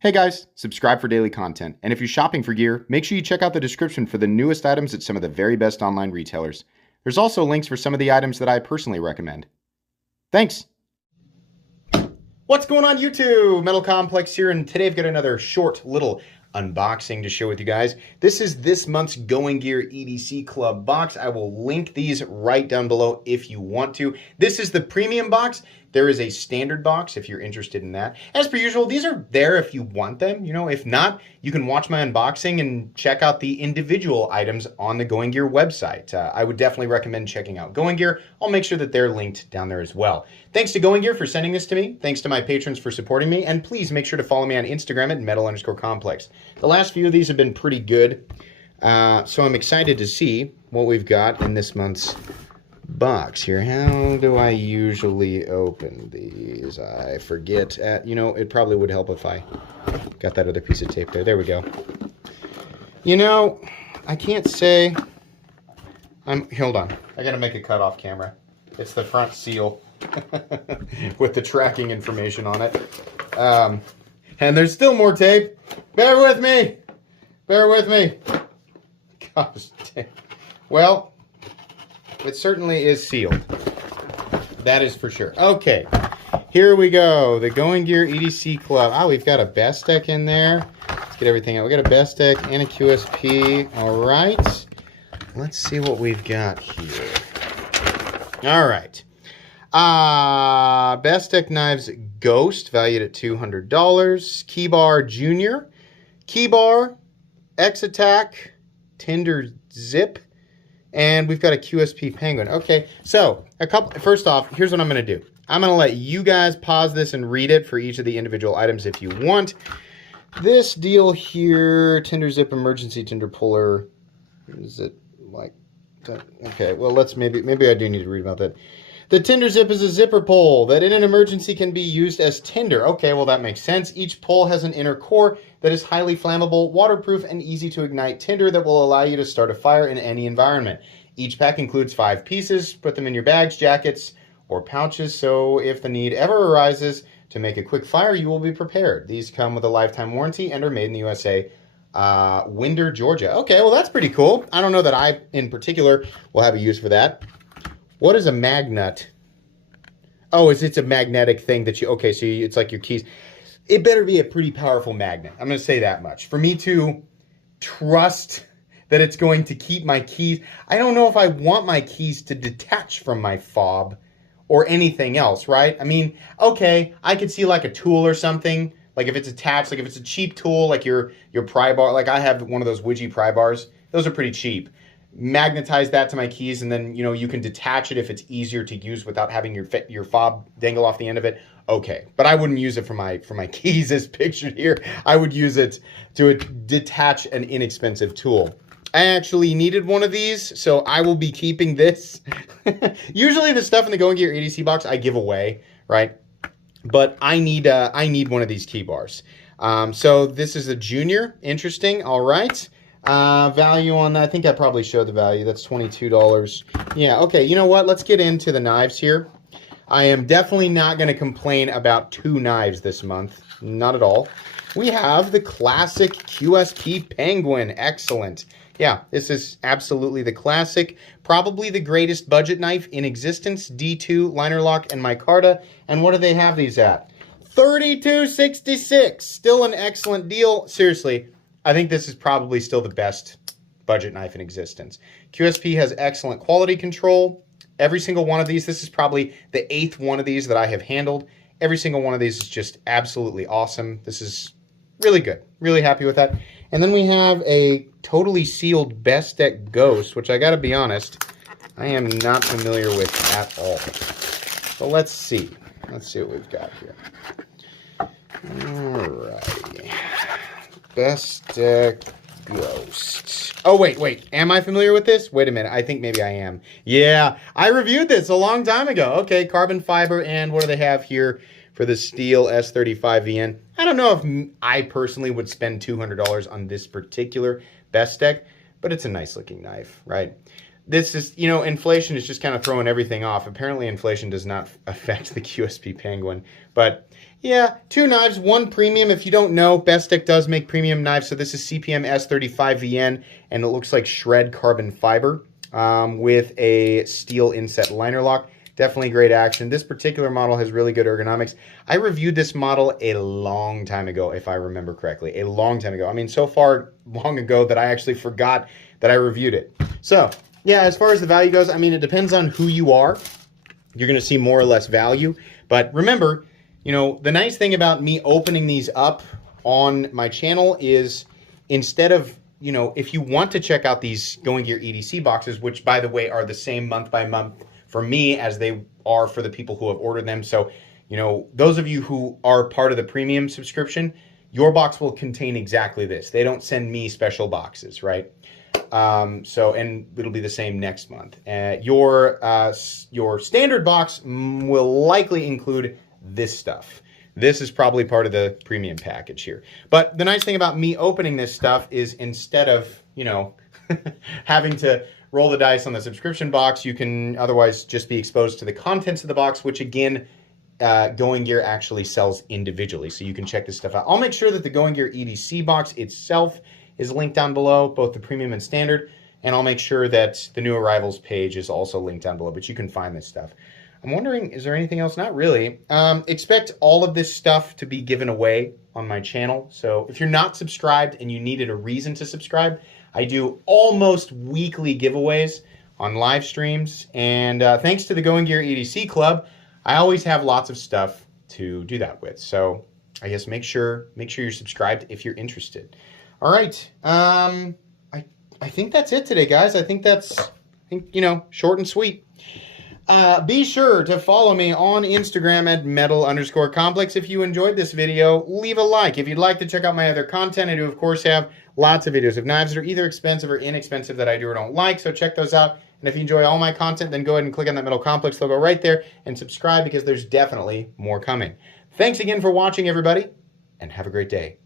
Hey guys, subscribe for daily content. And if you're shopping for gear, make sure you check out the description for the newest items at some of the very best online retailers. There's also links for some of the items that I personally recommend. Thanks! What's going on YouTube? Metal Complex here, and today I've got another short little unboxing to share with you guys. This is this month's Going Gear EDC Club box. I will link these right down below if you want to. This is the premium box. There is a standard box if you're interested in that. As per usual, these are there if you want them. If not, you can watch my unboxing and check out the individual items on the Going Gear website. I would definitely recommend checking out Going Gear. I'll make sure that they're linked down there as well. Thanks to Going Gear for sending this to me. Thanks to my patrons for supporting me. And please make sure to follow me on Instagram at metal_complex. The last few of these have been pretty good. So I'm excited to see what we've got in this month's box here. How do I usually open these? I forget. It probably would help if I got that other piece of tape there. There we go. I can't say. Hold on. I gotta make a cut off camera. It's the front seal with the tracking information on it. And there's still more tape. Bear with me. Bear with me. Gosh dang. Well, it certainly is sealed. That is for sure. Okay, here we go. The Going Gear EDC Club. Oh, we've got a Bestek in there. Let's get everything out. We got a Bestek and a QSP. All right. Let's see what we've got here. All right. Bestek Knives Ghost, valued at $200. Keybar Junior. Keybar, X-Attack, Tinder Zip. And we've got a Qsp Penguin. Okay, so first off, here's what I'm going to do. I'm going to let you guys pause this and read it for each of the individual items if you want. This deal here, Tinder Zip Emergency Tinder Puller. Is it like that? Okay, well, maybe I do need to read about that. The Tinder Zip is a zipper pull that in an emergency can be used as tinder. Okay, well, that makes sense. Each pull has an inner core that is highly flammable, waterproof, and easy to ignite tinder that will allow you to start a fire in any environment. Each pack includes 5 pieces. Put them in your bags, jackets, or pouches, so if the need ever arises to make a quick fire, you will be prepared. These come with a lifetime warranty and are made in the USA, Winder, Georgia. Okay, well, that's pretty cool. I don't know that I, in particular, will have a use for that. What is a magnet? Oh, it's a magnetic thing that it's like your keys. It better be a pretty powerful magnet. I'm going to say that much. For me to trust that it's going to keep my keys. I don't know if I want my keys to detach from my fob or anything else, right? I mean, okay, I could see like a tool or something. Like if it's attached, like if it's a cheap tool, like your pry bar. Like I have one of those Widgie pry bars. Those are pretty cheap. Magnetize that to my keys, and then you can detach it if it's easier to use without having your fob dangle off the end of it. Okay, but I wouldn't use it for my keys as pictured here. I would use it to detach an inexpensive tool. I actually needed one of these, so I will be keeping this. Usually the stuff in the Going Gear EDC box I give away, right? But I need one of these key bars. So this is a Junior. Interesting. All right. Value on that, I think I probably showed the value. That's $22. Yeah, okay, you know what? Let's get into the knives here. I am definitely not going to complain about 2 knives this month. Not at all. We have the classic Qsp Penguin. Excellent. Yeah, this is absolutely the classic. Probably the greatest budget knife in existence. D2, liner lock, and micarta. And what do they have these at? $32.66. Still an excellent deal. Seriously. I think this is probably still the best budget knife in existence. QSP has excellent quality control. Every single one of these, this is probably the 8th one of these that I have handled. Every single one of these is just absolutely awesome. This is really good. Really happy with that. And then we have a totally sealed Bestek Ghost, which I got to be honest, I am not familiar with at all. So let's see. Let's see what we've got here. All righty. Bestek Ghost. Oh, wait. Am I familiar with this? Wait a minute. I think maybe I am. Yeah, I reviewed this a long time ago. Okay, carbon fiber, and what do they have here for the steel S35VN? I don't know if I personally would spend $200 on this particular Bestek, but it's a nice looking knife, right? this is, you know, inflation is just kind of throwing everything off. Apparently inflation does not affect the Qsp Penguin. But yeah, 2 knives, 1 premium. If you don't know, Bestek does make premium knives. So this is CPM S35VN, and it looks like shred carbon fiber with a steel inset liner lock. Definitely great action. This particular model has really good ergonomics. I reviewed this model a long time ago, if I remember correctly. A long time ago. I mean, so far long ago that I actually forgot that I reviewed it. So, yeah, as far as the value goes, I mean, it depends on who you are. You're going to see more or less value. But remember, you know, the nice thing about me opening these up on my channel is instead of, you know, if you want to check out these Going Gear EDC boxes, which, by the way, are the same month by month for me as they are for the people who have ordered them. So, you know, those of you who are part of the premium subscription, your box will contain exactly this. They don't send me special boxes, right? So, and it'll be the same next month. Your standard box will likely include this stuff. This is probably part of the premium package here. But the nice thing about me opening this stuff is instead of, you know, having to roll the dice on the subscription box, you can otherwise just be exposed to the contents of the box, which again, Going Gear actually sells individually. So you can check this stuff out. I'll make sure that the Going Gear EDC box itself is linked down below, both the premium and standard. And I'll make sure that the new arrivals page is also linked down below, but you can find this stuff. I'm wondering, is there anything else? Not really. Expect all of this stuff to be given away on my channel. So if you're not subscribed and you needed a reason to subscribe, I do almost weekly giveaways on live streams. And thanks to the Going Gear EDC Club, I always have lots of stuff to do that with. So I guess make sure you're subscribed if you're interested. All right. I think that's it today, guys. I think you know, short and sweet. Be sure to follow me on Instagram at metal_complex. If you enjoyed this video, leave a like. If you'd like to check out my other content, I do, of course, have lots of videos of knives that are either expensive or inexpensive that I do or don't like, so check those out. And if you enjoy all my content, then go ahead and click on that Metal Complex logo right there and subscribe because there's definitely more coming. Thanks again for watching, everybody, and have a great day.